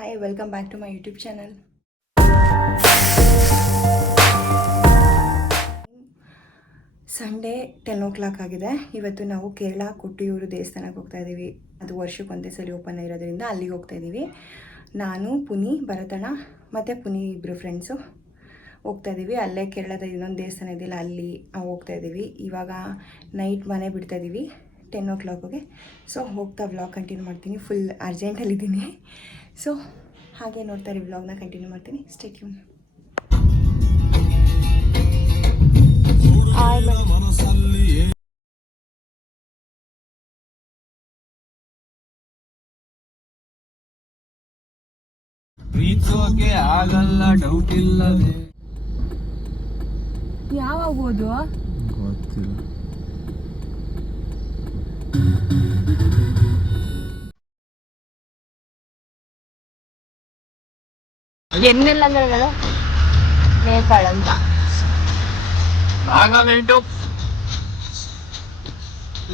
Hi, welcome back to my YouTube channel. Sunday 10 o'clock ಆಗಿದೆ. ಇವತ್ತು ನಾವು ಕೇರಳ ಕೊಟ್ಟಿಯೂರು ದೇವಸ್ಥಾನಕ್ಕೆ ಹೋಗ್ತಾ ಇದ್ದೀವಿ. ಅದು ವರ್ಷಕ್ಕೆ ಒಂದೇ ಸಲ ಓಪನ್ ಇರೋದ್ರಿಂದ ಅಲ್ಲಿಗೆ ಹೋಗ್ತಾ ಇದ್ದೀವಿ. ನಾನು ಪುನಿ, ಭರತಣ್ಣ ಮತ್ತು ಪುನಿ ಇಬ್ಬರು ಫ್ರೆಂಡ್ಸು ಹೋಗ್ತಾ ಇದ್ದೀವಿ. ಅಲ್ಲೇ ಕೇರಳದ ಇನ್ನೊಂದು ದೇವಸ್ಥಾನ ಇದೆಯಲ್ಲ, ಅಲ್ಲಿ ಹೋಗ್ತಾ ಇದ್ದೀವಿ. ಇವಾಗ ನೈಟ್ ಮನೆ ಬಿಡ್ತಾ ಇದ್ದೀವಿ 10 o'clockಗೆ. ಸೊ ಹೋಗ್ತಾ ವ್ಲಾಗ್ ಕಂಟಿನ್ಯೂ ಮಾಡ್ತೀನಿ. ಫುಲ್ ಅರ್ಜೆಂಟಲ್ಲಿದ್ದೀನಿ. ಸೊ ಹಾಗೆ ನೋಡ್ತಾರೆ, ವ್ಲಾಗ್ನ ಕಂಟಿನ್ಯೂ ಮಾಡ್ತೀನಿ. Stay tune. ಪ್ರೀತಿಸೋಕೆ ಆಗಲ್ಲ, ಡೌಟ್ ಇಲ್ಲದೆ. ಯಾವಾಗ ಹೋದು ಗೊತ್ತಿಲ್ಲ. ಎನ್ನೆಲ್ಲ ಅಂದ್ರೆ ನೇಪಾಳ ಅಂತ ನಾಗಾಲ್ಯಾಂಡು,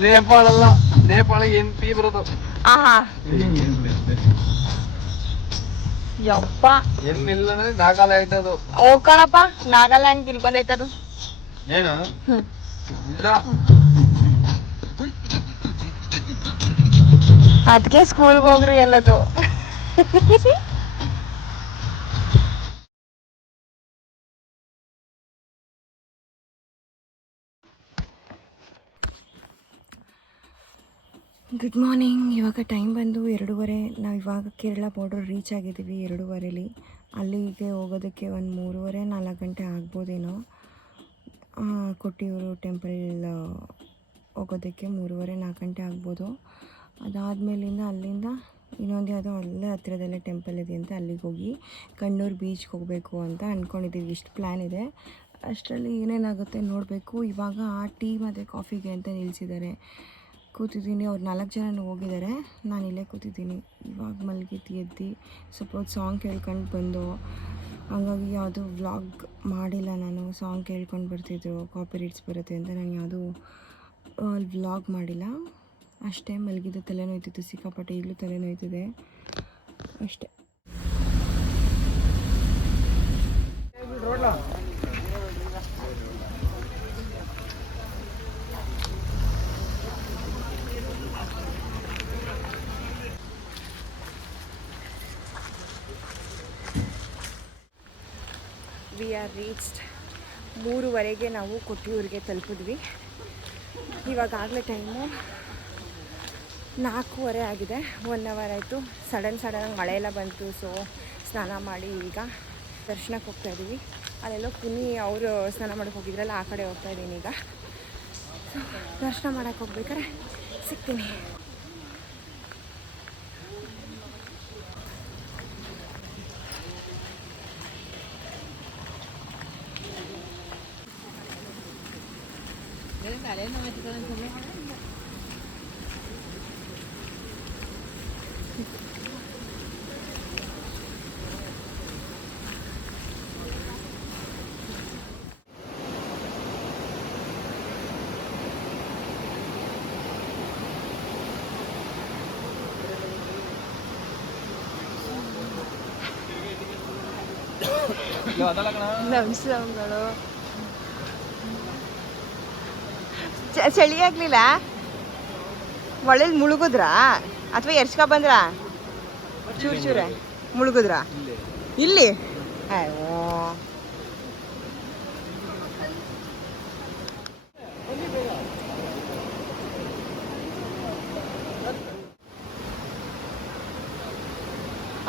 ನೇಪಾಳ ಅಲ್ಲ, ನೇಪಾಳ MP ಬರೋದು. ಯಪ್ಪ ಏನಿಲ್ಲ ನಾಗಾಲ್ಯಾಂಡ್. ಅದು ಹೋಗ್ಕಣಪ್ಪ, ನಾಗಾಲ್ಯಾಂಡ್ ತಿಳ್ಕೊಂಡೈತದು ಏನು ಇಲ್ಲ. ಅದಕ್ಕೆ ಸ್ಕೂಲ್ಗೆ ಹೋಗ್ರಿ ಎಲ್ಲದು. Good morning. ಇವಾಗ ಟೈಮ್ ಬಂದು 2:30. ನಾವು ಇವಾಗ ಕೇರಳ ಬಾರ್ಡರ್ ರೀಚ್ ಆಗಿದ್ದೀವಿ 2:30. ಅಲ್ಲಿಗೆ ಹೋಗೋದಕ್ಕೆ ಒಂದು 3:30-4 ಗಂಟೆ ಆಗ್ಬೋದೇನೋ. ಕೊಟ್ಟಿಯೂರು ಟೆಂಪಲ್ ಹೋಗೋದಕ್ಕೆ 3:30-4 ಗಂಟೆ ಆಗ್ಬೋದು. ಅದಾದಮೇಲಿಂದ ಅಲ್ಲಿಂದ ಇನ್ನೊಂದು ಯಾವುದೋ ಅಲ್ಲೇ ಹತ್ತಿರದಲ್ಲೇ ಟೆಂಪಲ್ ಇದೆ ಅಂತ ಅಲ್ಲಿಗೆ ಹೋಗಿ ಕಣ್ಣೂರು ಬೀಚ್ಗೆ ಹೋಗಬೇಕು ಅಂತ ಅಂದ್ಕೊಂಡಿದ್ದೀವಿ. ಇಷ್ಟು ಪ್ಲ್ಯಾನ್ ಇದೆ. ಅಷ್ಟರಲ್ಲಿ ಏನೇನಾಗುತ್ತೆ ನೋಡಬೇಕು. ಇವಾಗ ಟೀ ಮತ್ತು ಕಾಫಿಗೆ ಅಂತ ನಿಲ್ಲಿಸಿದ್ದಾರೆ. ಕೂತಿದ್ದೀನಿ. ಅವ್ರು 4 ಜನ ಹೋಗಿದ್ದಾರೆ, ನಾನು ಇಲ್ಲೇ ಕೂತಿದ್ದೀನಿ. ಇವಾಗ ಮಲಗಿದ್ದು ಎದ್ದು ಸ್ವಲ್ಪ ಹೊತ್ತು ಸಾಂಗ್ ಕೇಳ್ಕೊಂಡು ಬಂದು, ಹಂಗಾಗಿ ಯಾವುದು ವ್ಲಾಗ್ ಮಾಡಿಲ್ಲ ನಾನು. ಸಾಂಗ್ ಕೇಳ್ಕೊಂಡು ಬರ್ತಿದ್ರು, ಕಾಪಿ ರೈಟ್ಸ್ ಬರುತ್ತೆ ಅಂತ ನಾನು ಯಾವುದೂ ವ್ಲಾಗ್ ಮಾಡಿಲ್ಲ. ಅಷ್ಟೇ. ಮಲಗಿದ್ದು ತಲೆನೋಯ್ತಿತ್ತು ಸಿಕ್ಕಾಪಟ್ಟೆ, ಈಗಲೂ ತಲೆನೋಯ್ತಿದೆ ಅಷ್ಟೇ. We are reached. 3:30ಗೆ ನಾವು ಕೊಟ್ಟಿಯೂರಿಗೆ ತಲುಪಿದ್ವಿ. ಇವಾಗಲೇ ಟೈಮು 4:30 ಆಗಿದೆ. 1 ಅವರ್ ಆಯಿತು. ಸಡನ್ನಾಗಿ ಮಳೆ ಎಲ್ಲ ಬಂತು. ಸೊ ಸ್ನಾನ ಮಾಡಿ ಈಗ ದರ್ಶನಕ್ಕೆ ಹೋಗ್ತಾ ಇದ್ದೀವಿ. ಅಲ್ಲೆಲ್ಲೋ ಪುನಿ ಅವರು ಸ್ನಾನ ಮಾಡೋಕ್ಕೆ ಹೋಗಿದ್ರಲ್ಲ, ಆ ಕಡೆ ಹೋಗ್ತಾ ಇದ್ದೀನಿ ಈಗ. ಸೊ ದರ್ಶನ ಮಾಡೋಕ್ಕೆ ಹೋಗ್ಬೇಕಾರೆ ಸಿಗ್ತೀನಿ. ನಮಸ್ಕಾರಗಳು. ಚಳಿ ಆಗ್ಲಿಲ್ಲ? ಒಳ್ಳೆದು ಮುಳುಗುದ್ರಾ ಅಥವಾ ಎರ್ಚ್ಕ ಬಂದ್ರ? ಚೂರೆ ಮುಳುಗುದ್ರಾ? ಇಲ್ಲಿ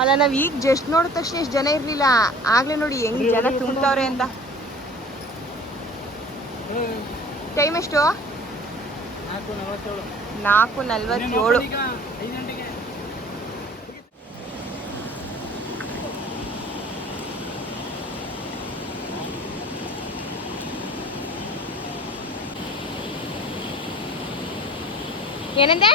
ಅಲ್ಲ, ನಾವು ಈಗ ಜಸ್ಟ್ ನೋಡಿದ ತಕ್ಷಣ ಎಷ್ಟು ಜನ ಇರಲಿಲ್ಲ. ಆಗಲೇ ನೋಡಿ ಹೆಂಗ್ ಜನ ತುಂಬ್ತವ್ರೆ ಅಂತ. ಟೈಮ್ ಎಷ್ಟು? 4:47. ಏನಂದೆ?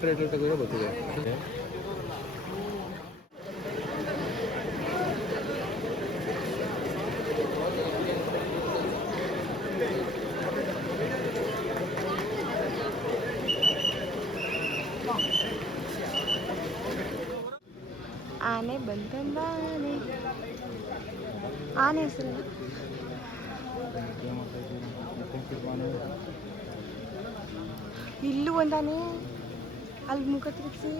ಪೋರ್ಟ್ರೇಟ್ ತೆಗೆದ್ರೆ ಬರ್ತಿದೆ. ಆನೆ ಬಂತಂದ ಆನೆ ಹೆಸರು ಇಲ್ಲೂ ಒಂದಾನೆ ಅಲ್ಲಿ ಮುಖ ತಿರುಗಿಸಿ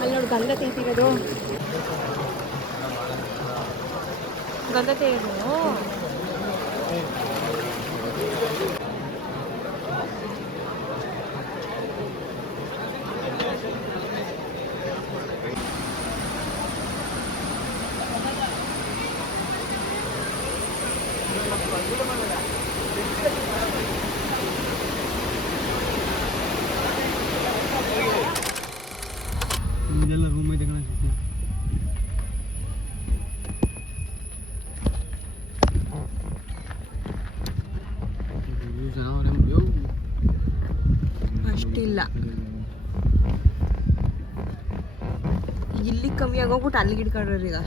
ಅಲ್ಲಿ ನೋಡಿ ಗಂಧ ತೆಗಿತಿರೋದು ಗಂಧ ತೆಗೆದು ಇದೆಲ್ಲ ರೂಮ್ ಇದೆ ಕಣ. ಅಷ್ಟಿಲ್ಲ ಇಲ್ಲಿ ಕಮ್ಮಿ ಆಗೋಗ್ಬಿಟ್ಟು ಅಲ್ಲಿಗೆ ಹಿಡ್ಕೊಂಡ್ರಿ ಈಗ.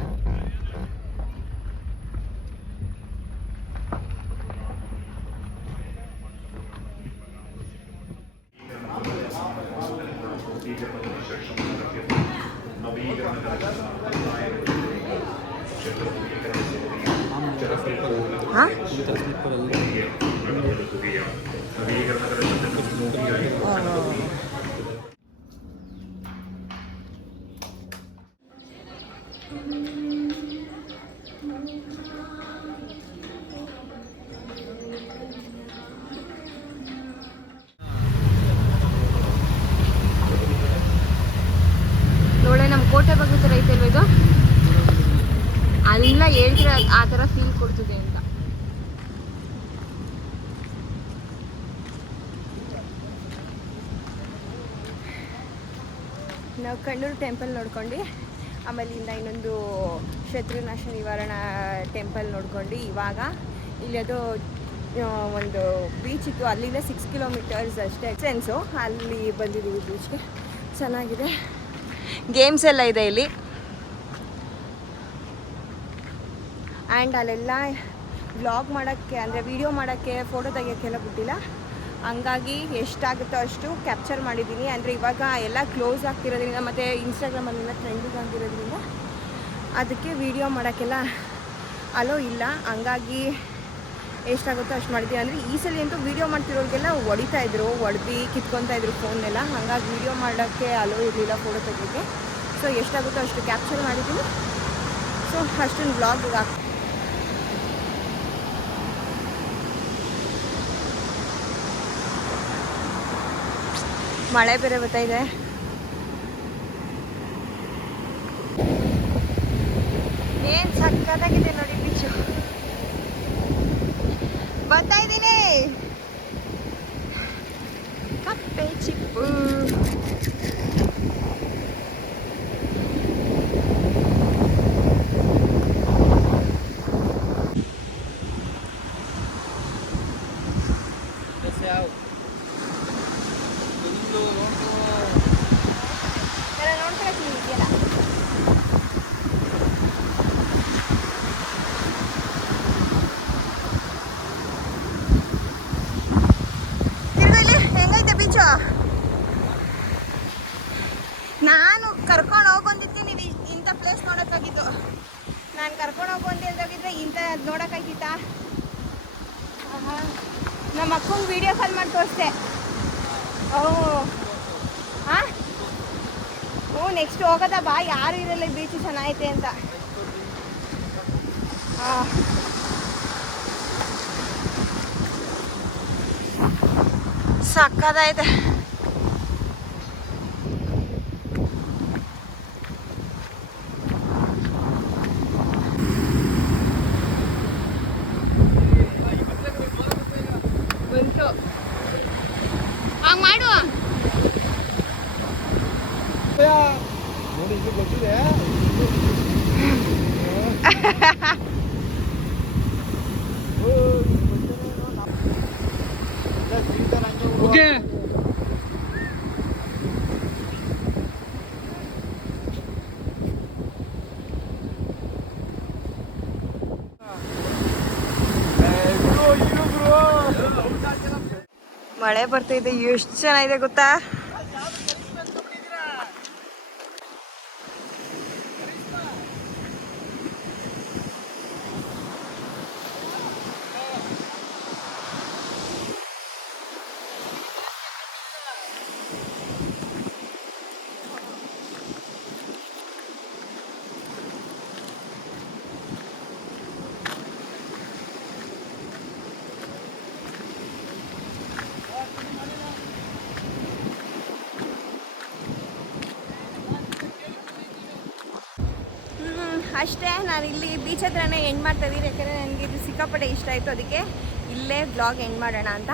ನೋಡೆ ನಮ್ಮ ಕೋಟೆ ಬಗ್ಗೆ ಥರ ಐತಲ್ವ ಇದು, ಅಲ್ಲ ಹೇಳ್ತೀರ ಆ ಥರ ಫೀಲ್ ಕೊಡ್ತದೆ ಅಂತ. ನಾವು ಕಣ್ಣೂರು ಟೆಂಪಲ್ ನೋಡ್ಕೊಂಡು ಆಮೇಲೆ ಇನ್ನೊಂದು ಶತ್ರುನಾಶ ನಿವಾರಣಾ ಟೆಂಪಲ್ ನೋಡ್ಕೊಂಡು ಇವಾಗ ಇಲ್ಲಿ ಅದು ಒಂದು ಬೀಚ್ ಇತ್ತು, ಅಲ್ಲಿಂದ 6 ಕಿಲೋಮೀಟರ್ಸ್ ಅಷ್ಟೇ ಸೆನ್ಸು. ಅಲ್ಲಿ ಬಂದಿದ್ದೀವಿ ಬೀಚ್ಗೆ, ಚೆನ್ನಾಗಿದೆ, ಗೇಮ್ಸ್ ಎಲ್ಲ ಇದೆ ಇಲ್ಲಿ. ಆ್ಯಂಡ್ ಅಲ್ಲೆಲ್ಲ ವ್ಲಾಗ್ ಮಾಡೋಕ್ಕೆ ಅಂದರೆ ವೀಡಿಯೋ ಮಾಡೋಕ್ಕೆ ಫೋಟೋ ತೆಗಿಯೋಕ್ಕೆಲ್ಲ ಬಿಟ್ಟಿಲ್ಲ. ಹಂಗಾಗಿ ಎಷ್ಟಾಗುತ್ತೋ ಅಷ್ಟು ಕ್ಯಾಪ್ಚರ್ ಮಾಡಿದ್ದೀನಿ. ಅಂದರೆ ಇವಾಗ ಎಲ್ಲ ಕ್ಲೋಸ್ ಆಗ್ತಿರೋದ್ರಿಂದ ಮತ್ತು ಇನ್ಸ್ಟಾಗ್ರಾಮಲ್ಲೆಲ್ಲ ಟ್ರೆಂಡಿಂಗ್ ಆಗಿರೋದ್ರಿಂದ ಅದಕ್ಕೆ ವೀಡಿಯೋ ಮಾಡೋಕ್ಕೆಲ್ಲ ಅಲೋ ಇಲ್ಲ. ಹಂಗಾಗಿ ಎಷ್ಟಾಗುತ್ತೋ ಅಷ್ಟು ಮಾಡಿದ್ದೀನಿ. ಅಂದರೆ ಈ ಸಲ ಅಂತೂ ವೀಡಿಯೋ ಮಾಡ್ತಿರೋರಿಗೆಲ್ಲ ಹೊಡಿತಾಯಿದ್ರು, ಹೊಡೆದು ಕಿತ್ಕೊತಾಯಿದ್ರು ಫೋನ್ನೆಲ್ಲ. ಹಂಗಾಗಿ ವೀಡಿಯೋ ಮಾಡೋಕ್ಕೆ ಅಲೋ ಇರಲಿಲ್ಲ ಫೋಟೋ ತೆಗಿಯೋಕ್ಕೆ. ಸೊ ಎಷ್ಟಾಗುತ್ತೋ ಅಷ್ಟು ಕ್ಯಾಪ್ಚರ್ ಮಾಡಿದ್ದೀನಿ. ಸೊ ಅಷ್ಟೊಂದು ವ್ಲಾಗ್ ಆಗ್ತದೆ. ಮಳೆ ಬೇರೆ ಬರ್ತಾಯಿದೆ. ಏನು ಸಕ್ಕತ್ತಾಗಿದೆ ನೋಡಿ ಬೀಚು. ಬರ್ತಾ ಇದ್ದೀನಿ. ಕಪ್ಪೆ ಚಿಪ್ಪು ನಾನು ಕರ್ಕೊಂಡು ಹೋಗ್ಬಂದಿದ್ದೆ. ನೀವು ಇಂಥ ಪ್ಲೇಸ್ ನೋಡೋಕ್ಕಾಗಿದ್ದು. ನಾನು ಕರ್ಕೊಂಡು ಹೋಗ್ಬಂದು ಎಲ್ದೋಗಿದ್ರೆ ಇಂಥ ನೋಡೋಕ್ಕಾಗಿತ್ತಾ? ನಮ್ಮ ಅಕ್ಕಂಗೆ ವೀಡಿಯೋ ಕಾಲ್ ಮಾಡಿ ತೋರಿಸ್ದೆ. ಹಾಂ ನೆಕ್ಸ್ಟ್ ಹೋಗೋದಾ ಬಾ, ಯಾರು ಇರಲ್ಲ, ಬೀಚು ಚೆನ್ನಾಗೈತೆ ಅಂತ. ಹಾಂ ಸಕ್ಕತ್ತಾಗಿದೆ. ಬಂತು ಹಂಗೆ ಮಾಡುವ. ನೋಡಿ ಇದು ಗೊತ್ತಿದೆ. ಓಕೆ ಮಳೆ ಬರ್ತಾಯಿದೆ. ಎಷ್ಟು ಚೆನ್ನಾಗಿದೆ ಗೊತ್ತಾ? ಅಷ್ಟೇ. ನಾನು ಇಲ್ಲಿ ಬೀಚ್ ಹತ್ರನೇ ಎಂಡ್ ಮಾಡ್ತಾಯಿದ್ದೀನಿ. ಯಾಕಂದರೆ ನನಗೆ ಇದು ಸಿಕ್ಕಾಪಟ್ಟೆ ಇಷ್ಟ ಆಯಿತು. ಅದಕ್ಕೆ ಇಲ್ಲೇ ವ್ಲಾಗ್ ಎಂಡ್ ಮಾಡೋಣ ಅಂತ.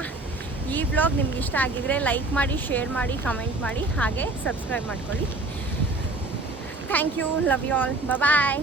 ಈ ವ್ಲಾಗ್ ನಿಮ್ಗೆ ಇಷ್ಟ ಆಗಿದರೆ ಲೈಕ್ ಮಾಡಿ, ಶೇರ್ ಮಾಡಿ, ಕಮೆಂಟ್ ಮಾಡಿ, ಹಾಗೆ ಸಬ್ಸ್ಕ್ರೈಬ್ ಮಾಡ್ಕೊಳ್ಳಿ. Thank you. Love you all. Bye.